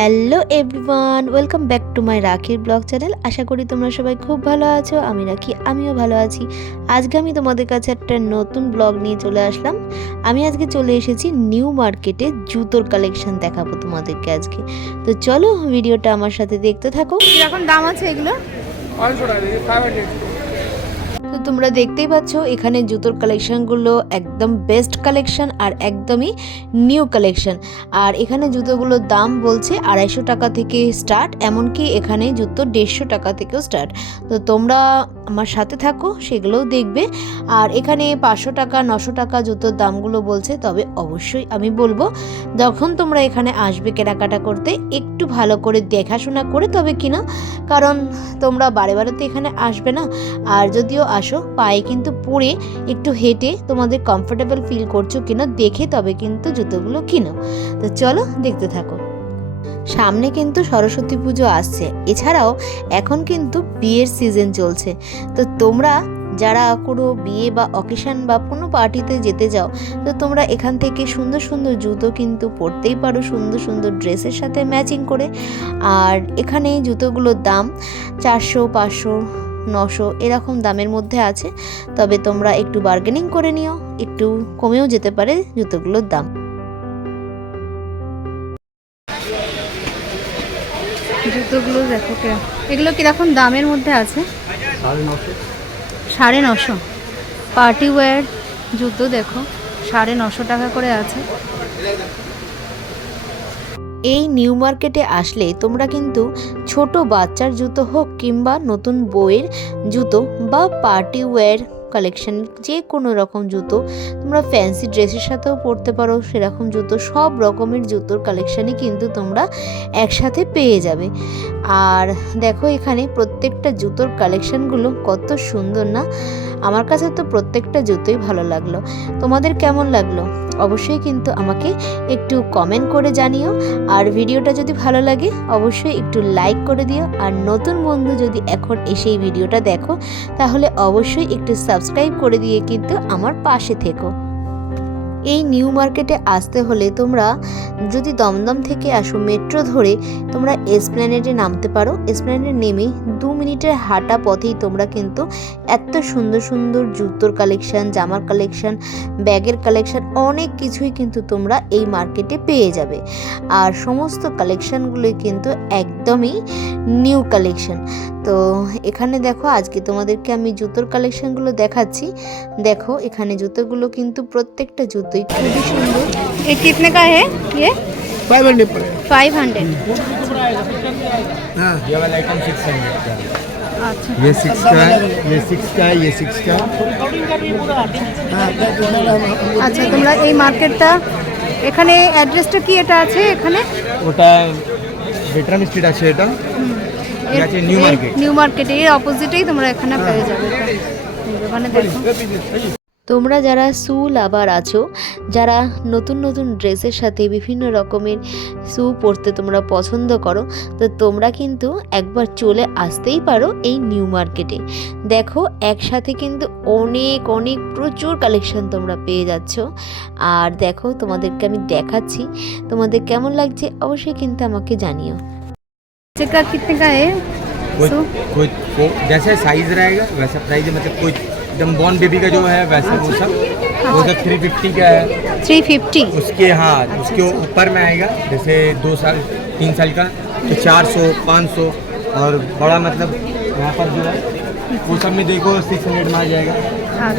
Hello everyone welcome back to my রাখির blog channel. আশা করি তোমরা সবাই খুব ভালো আছো আমি রাখি আমিও ভালো আছি। আজকে আমি তোমাদের কাছে একটা নতুন ব্লগ নিয়ে চলে আসলাম। আমি আজকে চলে এসেছি নিউ মার্কেটে জুতোর কালেকশন দেখাবো তোমাদেরকে আজকে। তো চলো ভিডিওটা আমার সাথে দেখতে থাকো। কীরকম দাম আছে এগুলো পাঁচশো টাকা দিয়ে ফাইভ হান্ড্রেড তো তোমরা দেখতেই পাচ্ছ, এখানে জুতোর কালেকশানগুলো একদম বেস্ট কালেকশান আর একদমই নিউ কালেকশন আর এখানে জুতোগুলোর দাম বলছে আড়াইশো টাকা থেকে স্টার্ট এমনকি এখানে জুতো দেড়শো টাকা থেকেও স্টার্ট তো তোমরা আমার সাথে থাকো, সেগুলোও দেখবে। আর এখানে পাঁচশো টাকা, নশো টাকা জুতোর দামগুলো বলছে, তবে অবশ্যই আমি বলব, যখন তোমরা এখানে আসবে কেনাকাটা করতে, একটু ভালো করে দেখাশোনা করে তবে কিনা। কারণ তোমরা বারে বারে তো এখানে আসবে না। আর যদিও আসো পায়ে কিন্তু পরে একটু হেঁটে তোমাদের কমফোর্টেবল ফিল করছ কিনা দেখে তবে কিন্তু জুতোগুলো কিনো। তো চলো দেখতে থাকো। সামনে কিন্তু সরস্বতী পুজো আসছে। এছাড়াও এখন কিন্তু বিয়ের সিজন চলছে। তো তোমরা যারা কোনো বিয়ে বা অকেশন বা কোনো পার্টিতে যেতে যাও, তো তোমরা এখান থেকে সুন্দর সুন্দর জুতো কিন্তু পরতেই পারো, সুন্দর সুন্দর ড্রেসের সাথে ম্যাচিং করে। আর এখানে জুতোগুলোর দাম চারশো, পাঁচশো নশো এরকম দামের মধ্যে আছে তবে তোমরা একটু বার্গেনিং করে নিও একটু কমেও যেতে পারে জুতোগুলোর দাম। জুতোগুলো দেখো কে এগুলো কীরকম দামের মধ্যে আছে? সাড়ে নশো। সাড়ে নশো। পার্টি ওয়্যার জুতো দেখো সাড়ে নশো টাকা করে আছে। এই নিউ মার্কেটে আসলে তোমরা কিন্তু ছোট বাচ্চার জুতো হোক কিংবা নতুন বইয়ের জুতো বা পার্টি ওয়্যার কালেকশন যে কোনো রকম জুতো, তোমরা ফ্যান্সি ড্রেসের সাথেও পরতে পারো, সেরকম জুতো, সব রকমের জুতোর কালেকশানই কিন্তু তোমরা একসাথে পেয়ে যাবে। আর দেখো এখানে প্রত্যেকটা জুতোর কালেকশানগুলো কত সুন্দর না? আমার কাছে তো প্রত্যেকটা জুতোই ভালো লাগল। তোমাদের কেমন লাগল? অবশ্যই কিন্তু আমাকে একটু কমেন্ট করে জানিও। আর ভিডিওটা যদি ভালো লাগে, অবশ্যই একটু লাইক করে দিও। আর নতুন বন্ধু যদি এখন এসেই ভিডিওটা দেখো, তাহলে অবশ্যই একটু সাবস্ক্রাইব করে দিয়ে কিন্তু আমার পাশে থেকো। এই নিউ মার্কেটে আসতে হলে তোমরা যদি দমদম থেকে আসো মেট্রো ধরে, তোমরা এসপ্ল্যানেডে নামতে পারো। এসপ্ল্যানেডে নেমে দু মিনিটের হাঁটা পথেই তোমরা কিন্তু এত সুন্দর সুন্দর জুতোর কালেকশন জামার কালেকশন ব্যাগের কালেকশন অনেক কিছুই কিন্তু তোমরা এই মার্কেটে পেয়ে যাবে। আর সমস্ত কালেকশনগুলোই কিন্তু একদমই নিউ কালেকশন তো এখানে দেখো আজকে তোমাদেরকে আমি জুতোর কালেকশনগুলো দেখাচ্ছি দেখো এখানে জুতোগুলো কিন্তু প্রত্যেকটা জুতোই খুবই সুন্দর ये कितने का है ये फाइव हंड्रेड पड़ेगा फाइव हंड्रेड हाँ ये वाला आइटम सिक्स हंड्रेड का है अच्छा ये सिक्स का है ये सिक्स का है ये सिक्स का है আচ্ছা তোমরা এই মার্কেটটা এখানে অ্যাড্রেসটা কি এটা আছে এখানে ওটা বেটরাম স্ট্রিট আছে এটা এটা আছে নিউ এর অপোজিটেই তোমরা এখানে তোমরা যারা সু লাভার আছো, যারা নতুন নতুন ড্রেসের সাথে বিভিন্ন রকমের সু পরতে তোমরা পছন্দ করো, তো তোমরা কিন্তু একবার চলে আসতেই পারো এই নিউ মার্কেটে দেখো, একসাথে কিন্তু অনেক অনেক প্রচুর কালেকশন তোমরা পেয়ে যাচ্ছ। আর দেখো, তোমাদেরকে আমি দেখাচ্ছি। তোমাদের কেমন লাগছে অবশ্যই কিন্তু আমাকে জানিও। का कितने का है? कोई सो कोई को- जैसे साइज़ रहेगा वैसा प्राइस है मतलब कोई एकदम बॉर्न बेबी का जो है वैसा वो सब। वो सब थ्री फिफ्टी का है। थ्री फिफ्टी उसके हाँ उसके ऊपर में आएगा जैसे दो साल तीन साल का तो चार सौ पाँच सौ और बड़ा मतलब यहाँ पर जो है वो सब में देखो सिक्स हंड्रेड में आ जाएगा। হ্যাঁ,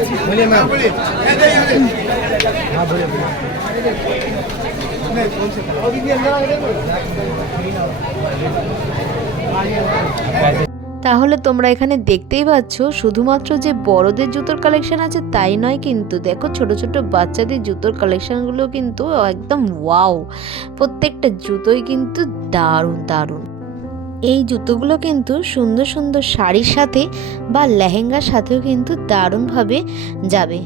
তাহলে তোমরা এখানে দেখতেই পাচ্ছ শুধুমাত্র যে বড়দের জুতোর কালেকশন আছে তাই নয় কিন্তু দেখো ছোট ছোট বাচ্চাদের জুতোর কালেকশনগুলো কিন্তু একদম ওয়াও প্রত্যেকটা জুতোই কিন্তু দারুণ দারুণ। এই জুতোগুলো কিন্তু সুন্দর সুন্দর শাড়ির সাথে বা লেহেঙ্গার সাথেও কিন্তু দারুণভাবে যাবে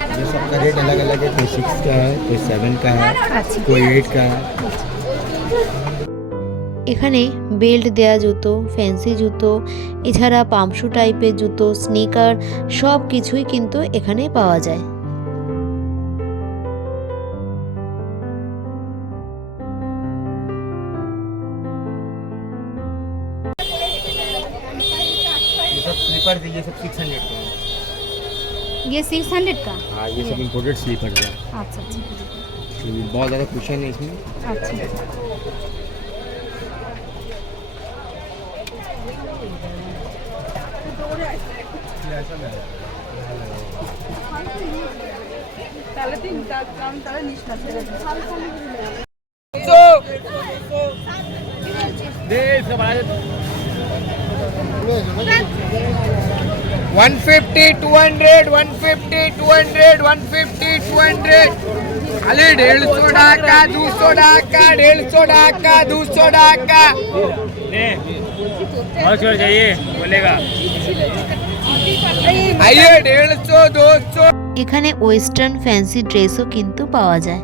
ये सबका रेट अलग अलग है कोई सिक्स का है कोई सेवन का है अच्छा कोई एट का है এখানে বেল্ট দেয়া জুতো ফ্যান্সি জুতো এছাড়া পামশু টাইপের জুতো স্নিকার সব কিছুই কিন্তু এখানে পাওয়া যায় स्लीपर ये सब सिक्स हंड्रेड के। ये सिक्स हंड्रेड का? हाँ ये सब इम्पोर्टेड स्लीपर है अच्छा अच्छा। ये बहुत ज़्यादा कुशन है इसमें। अच्छा। one fifty two hundred one fifty two hundred one fifty two hundred খালি দেড়শো টাকা দুশো টাকা দেড়শো টাকা দুশো টাকা आइए डेढ़ सौ दो सौ এখানে ওয়েস্টার্ন ফ্যান্সি ড্রেসও কিন্তু পাওয়া যায়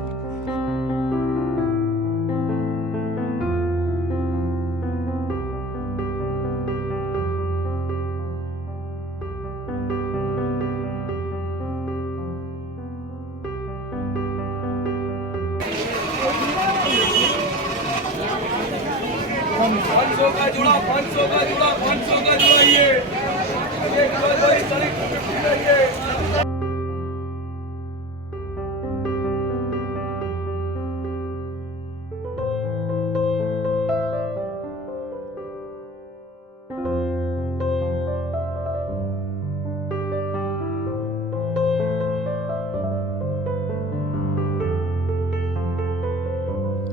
પાંચસો का जुड़ा પાંચસો का जुड़ा પાંચસો का जुड़ा ये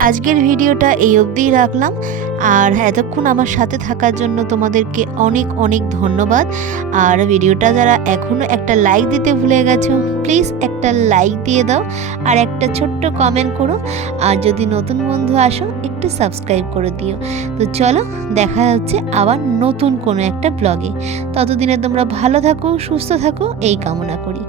আজকের ভিডিওটা এই অবধিই রাখলাম। আর এতক্ষণ আমার সাথে থাকার জন্য তোমাদেরকে অনেক অনেক ধন্যবাদ। আর ভিডিওটা যারা এখনও একটা লাইক দিতে ভুলে গেছো প্লিজ একটা লাইক দিয়ে দাও। আর একটা ছোট্ট কমেন্ট করো। আর যদি নতুন বন্ধু আসো, একটু সাবস্ক্রাইব করে দিও। তো চলো, দেখা হচ্ছে আবার নতুন কোনো একটা ব্লগে ততদিনে তোমরা ভালো থাকো, সুস্থ থাকো, এই কামনা করি।